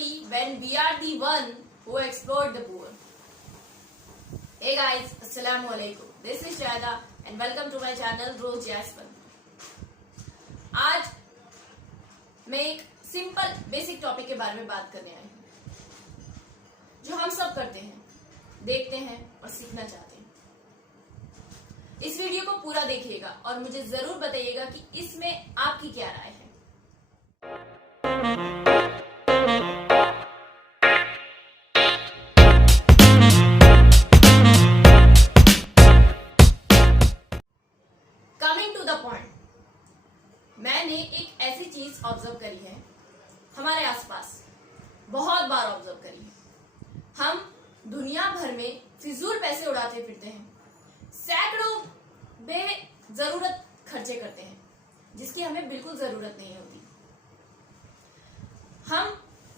poverty when we are the one who exploit the poor. Hey guys, Assalamu alaikum. This is Shahida and welcome to my channel Roz Jaspan. आज मैं एक simple basic topic के बारे में बात करने आई हूँ जो हम सब करते हैं, देखते हैं और सीखना चाहते हैं। इस वीडियो को पूरा देखिएगा और मुझे जरूर बताइएगा कि इसमें आपकी क्या राय है। कमिंग टू द पॉइंट, मैंने एक ऐसी चीज ऑब्जर्व करी है, हमारे आसपास बहुत बार ऑब्जर्व करी है। हम दुनिया भर में फिजूल पैसे उड़ाते फिरते हैं, सैकड़ों बेजरूरत खर्चे करते हैं जिसकी हमें बिल्कुल जरूरत नहीं होती। हम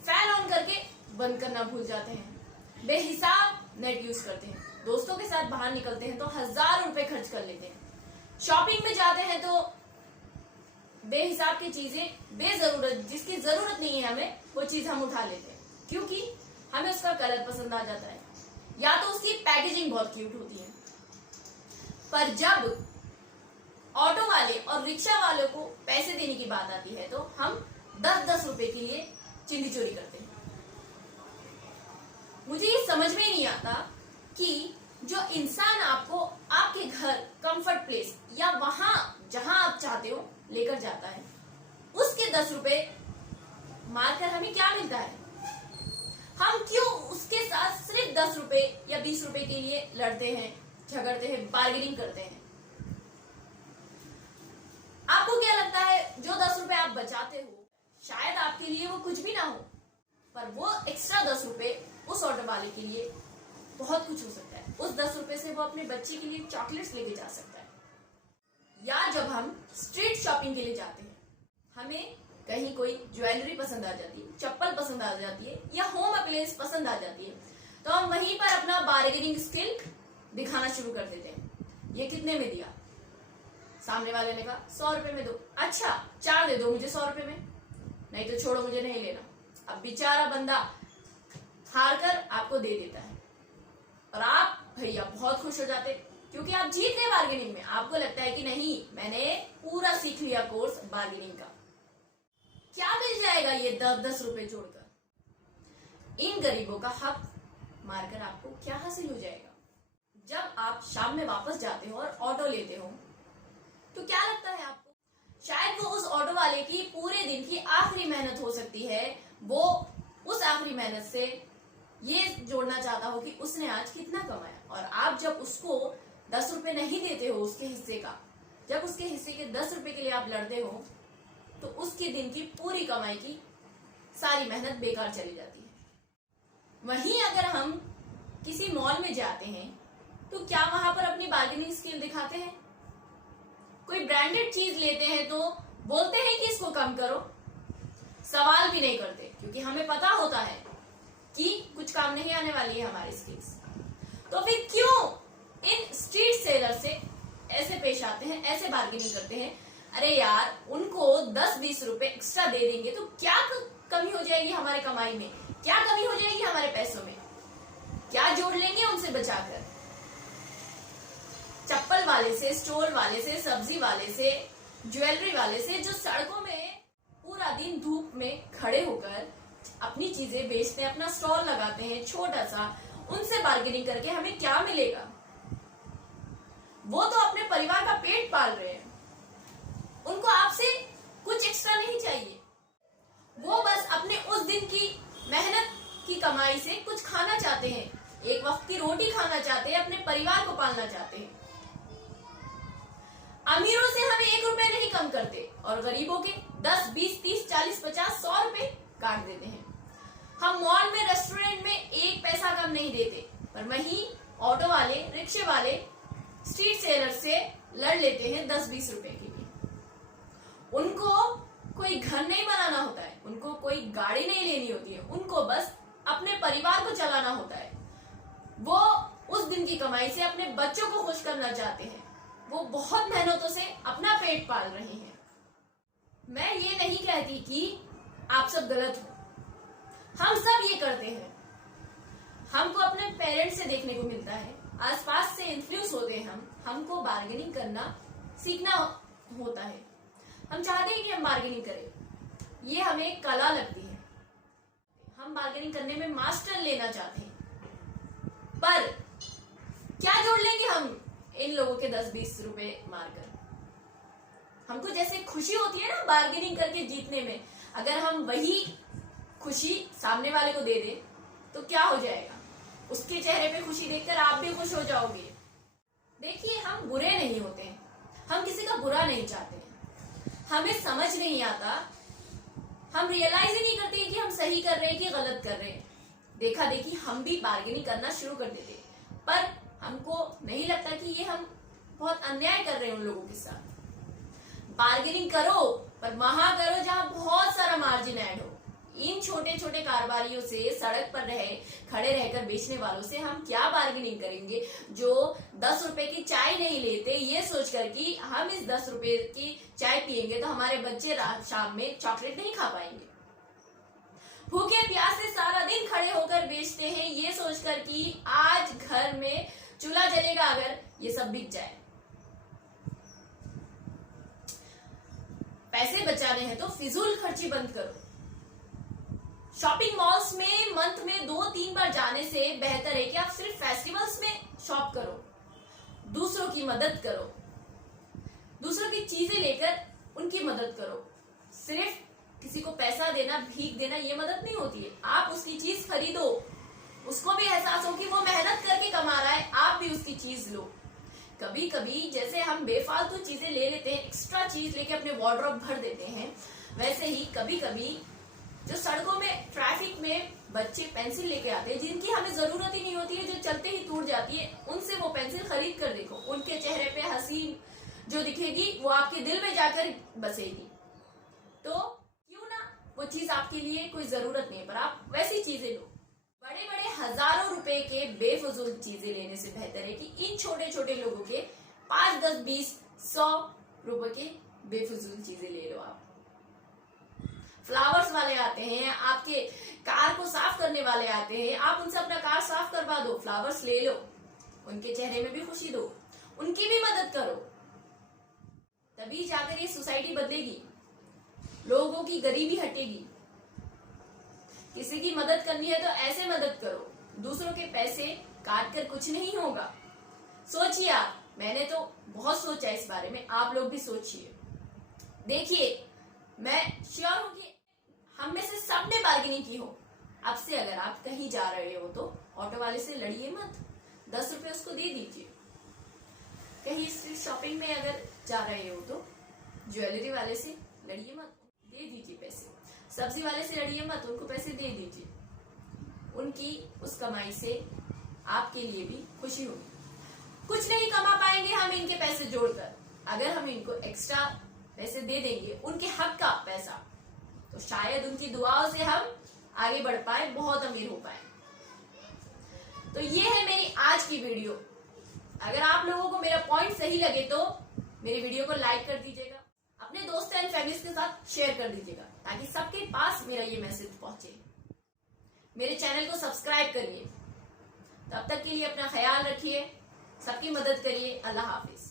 फैन ऑन करके बंद करना भूल जाते हैं, बेहिसाब नेट यूज करते हैं, दोस्तों के साथ बाहर निकलते हैं तो हजारों रुपए खर्च कर लेते हैं, शॉपिंग में जाते हैं तो बेहिसाब की चीजें, बेजरूरत जिसकी जरूरत नहीं है हमें, वो चीज हम उठा लेते हैं क्योंकि हमें उसका कलर पसंद आ जाता है या तो उसकी पैकेजिंग बहुत क्यूट होती है। पर जब ऑटो वाले और रिक्शा वालों को पैसे देने की बात आती है तो हम 10-10 रुपए के लिए चिंदी चोरी करते हैं। मुझे ये समझ में नहीं आता कि जो इंसान आपको आपके घर, कंफर्ट प्लेस या वहां जहां आप चाहते हो लेकर जाता है, उसके 10 रुपए मारकर हमें क्या मिलता है? हम क्यों उसके साथ सिर्फ 10 रुपए या 20 रुपए के लिए लड़ते हैं, झगड़ते हैं, बार्गेनिंग करते हैं? आपको क्या लगता है जो 10 रुपए आप बचाते हो शायद आपके लिए वो कुछ भी ना हो, पर वो एक्स्ट्रा 10 रुपए उस ऑटो वाले के लिए बहुत कुछ हो सकता है। उस 10 रुपए से वो अपने बच्चे के लिए चॉकलेट्स लेके जा सकता है। या जब हम स्ट्रीट शॉपिंग के लिए जाते हैं, हमें कहीं कोई ज्वेलरी पसंद आ जाती है, चप्पल पसंद आ जाती है या होम अप्लायंस पसंद आ जाती है, तो हम वहीं पर अपना बार्गेनिंग स्किल दिखाना शुरू कर देते हैं। ये कितने में दिया? सामने वाले ने कहा 100 रुपए में दो। अच्छा 4 दे दो मुझे 100 रुपए में, नहीं तो छोड़ो मुझे नहीं लेना। अब बेचारा बंदा हार कर आपको दे देता है और आप भैया बहुत खुश हो जाते क्योंकि आप जीत गए बार्गेनिंग में। आपको लगता है कि नहीं, मैंने पूरा सीख लिया कोर्स बार्गेनिंग का। क्या मिल जाएगा ये 10-10 रुपए जोड़कर? इन गरीबों का हक मारकर आपको क्या हासिल हो जाएगा? जब आप शाम में वापस जाते हो और ऑटो लेते हो तो क्या लगता है आपको? शायद वो उस ऑटो वाले की पूरे दिन की आखिरी मेहनत हो सकती है। वो उस आखिरी मेहनत से ये जोड़ना चाहता हो कि उसने आज कितना कमाया, और आप जब उसको 10 रुपए नहीं देते हो उसके हिस्से का, जब उसके हिस्से के 10 रुपए के लिए आप लड़ते हो तो उसके दिन की पूरी कमाई की सारी मेहनत बेकार चली जाती है। वहीं अगर हम किसी मॉल में जाते हैं तो क्या वहां पर अपनी बार्गेनिंग स्किल दिखाते हैं? कोई ब्रांडेड चीज लेते हैं तो बोलते हैं कि इसको कम करो, सवाल भी नहीं करते क्योंकि हमें पता होता है कि कुछ काम नहीं आने वाली है हमारी स्किल्स। तो फिर क्यों इन स्ट्रीट सेलर से ऐसे पेश आते हैं, ऐसे बार्गेनिंग करते हैं? अरे यार, उनको 10-20 रुपए एक्स्ट्रा दे देंगे तो क्या कमी हो जाएगी हमारे कमाई में? क्या कमी हो जाएगी हमारे पैसों में? क्या जोड़ लेंगे उनसे बचाकर? चप्पल वाले से, स्टोर वाले से, सब्जी वाले से, ज्वेलरी वाले से, जो सड़कों में पूरा दिन धूप में खड़े होकर अपनी चीजें बेचते हैं, अपना स्टॉल लगाते हैं छोटा सा, उनसे बार्गेनिंग करके हमें क्या मिलेगा? वो तो अपने परिवार का पेट पाल रहे हैं, उनको आपसे कुछ एक्स्ट्रा नहीं चाहिए। वो बस अपने उस दिन की मेहनत की कमाई से कुछ खाना चाहते हैं, एक वक्त की रोटी खाना चाहते हैं, अपने परिवार को पालना चाहते हैं। अमीरों से हमें 1 रुपए नहीं कम करते और गरीबों के 10, 20, 30, 40, 50, 100 रुपए काट देते हैं। हम मॉल में, रेस्टोरेंट में 1 पैसा कम नहीं देते, पर वहीं ऑटो वाले, रिक्शे वाले, स्ट्रीट सेलर से लड़ लेते हैं 10-20 रुपए के लिए। उनको कोई घर नहीं बनाना होता है, उनको कोई गाड़ी नहीं लेनी होती है, उनको बस अपने परिवार को चलाना होता है। वो उस दिन की कमाई से अपने बच्चों को खुश करना चाहते हैं। वो बहुत मेहनतों से अपना पेट पाल रहे हैं। मैं ये नहीं कहती कि आप सब गलत हो, हम सब ये करते हैं। हमको अपने पेरेंट्स से देखने को मिलता है, आसपास से इन्फ्लुएंस होते हैं हमको बार्गेनिंग करना सीखना होता है। हम चाहते हैं कि हम बार्गेनिंग करें, ये हमें एक कला लगती है। हम बार्गेनिंग करने में मास्टर लेना चाहते हैं, पर क्या जोड़ लेंगे हम इन लोगों के 10-20 रुपए मारकर? हमको जैसे खुशी होती है ना बार्गेनिंग करके जीतने में, अगर हम वही खुशी सामने वाले को दे दें तो क्या हो जाएगा? उसके चेहरे पे खुशी देखकर आप भी खुश हो जाओगे। देखिए, हम बुरे नहीं होते हैं, हम किसी का बुरा नहीं चाहते हैं। हमें समझ नहीं आता, हम रियलाइज ही नहीं करते कि हम सही कर रहे हैं कि गलत कर रहे हैं। देखा देखी हम भी बार्गेनिंग करना शुरू कर देते, पर हमको नहीं लगता कि ये हम बहुत अन्याय कर रहे हैं उन लोगों के साथ। बार्गेनिंग करो, पर वहां करो जहां बहुत सारा मार्जिन ऐड हो। इन छोटे छोटे कारोबारियों से, सड़क पर खड़े रहकर बेचने वालों से हम क्या बार्गेनिंग करेंगे, जो 10 रुपए की चाय नहीं लेते ये सोचकर कि हम इस 10 रुपए की चाय पियेंगे तो हमारे बच्चे शाम में चॉकलेट नहीं खा पाएंगे। भूखे प्यासे सारा दिन खड़े होकर बेचते हैं ये सोचकर कि आज घर में चूल्हा जलेगा अगर ये सब बिक जाए। पैसे बचाने हैं तो फिजूल खर्ची बंद करो। शॉपिंग मॉल्स में मंथ में 2-3 बार जाने से बेहतर है कि आप सिर्फ फेस्टिवल्स में शॉप करो। दूसरों की मदद करो, दूसरों की चीजें लेकर उनकी मदद करो। सिर्फ किसी को पैसा देना, भीख देना ये मदद नहीं होती है। आप उसकी चीज खरीदो, उसको भी एहसास हो कि वो मेहनत करके कमा रहा है, आप भी उसकी चीज लो। कभी कभी जैसे हम बेफालतू चीजें ले लेते हैं, एक्स्ट्रा चीज लेके अपने वार्डरोब भर देते हैं, वैसे ही कभी कभी जो सड़कों में ट्रैफिक में बच्चे पेंसिल लेके आते हैं जिनकी हमें जरूरत ही नहीं होती है, जो चलते ही टूट जाती है, उनसे वो पेंसिल खरीद कर देखो, उनके चेहरे पे हंसी जो दिखेगी वो आपके दिल में जाकर बसेगी। तो क्यों ना वो चीज आपके लिए कोई जरूरत नहीं है, पर आप वैसी चीजें लो। बड़े बड़े हजारों रुपए के बेफजूल चीजें लेने से बेहतर है कि इन छोटे छोटे लोगों के 5, 10, 20, 100 रुपए के बेफजूल चीजें ले लो। आप फ्लावर्स वाले आते हैं, आपके कार को साफ करने वाले आते हैं, आप उनसे अपना कार साफ करवा दो, फ्लावर्स ले लो, उनके चेहरे में भी खुशी दो, उनकी भी मदद करो। तभी जाकर ये सोसाइटी बदलेगी, लोगों की गरीबी हटेगी। किसी की मदद करनी है तो ऐसे मदद करो, दूसरों के पैसे काट कर कुछ नहीं होगा। सोचिए आप, मैंने तो बहुत सोचा इस बारे में, आप लोग भी सोचिए। देखिए, मैं श्योर हूं कि हम में से सबने बार्गेनिंग की हो। अब से अगर आप कहीं जा रहे हो तो ऑटो वाले से लड़िए मत, 10 रुपए उसको दे दीजिए। कहीं स्ट्रीट शॉपिंग में अगर जा रहे हो तो ज्वेलरी वाले से लड़िए मत, दे दीजिए पैसे। सब्जी वाले से लड़िए मत, उनको पैसे दे दीजिए। उनकी उस कमाई से आपके लिए भी खुशी होगी। कुछ नहीं कमा पाएंगे हम इनके पैसे जोड़कर, अगर हम इनको एक्स्ट्रा पैसे दे देंगे, उनके हक का पैसा, तो शायद उनकी दुआओं से हम आगे बढ़ पाए, बहुत अमीर हो पाए। तो ये है मेरी आज की वीडियो। अगर आप लोगों को मेरा पॉइंट सही लगे तो मेरी वीडियो को लाइक कर दीजिएगा, अपने दोस्त एंड फैमिली के साथ शेयर कर दीजिएगा, ताकि सबके पास मेरा ये मैसेज पहुंचे। मेरे चैनल को सब्सक्राइब करिए। तब तक के लिए अपना ख्याल रखिए, सबकी मदद करिए। अल्लाह हाफिज।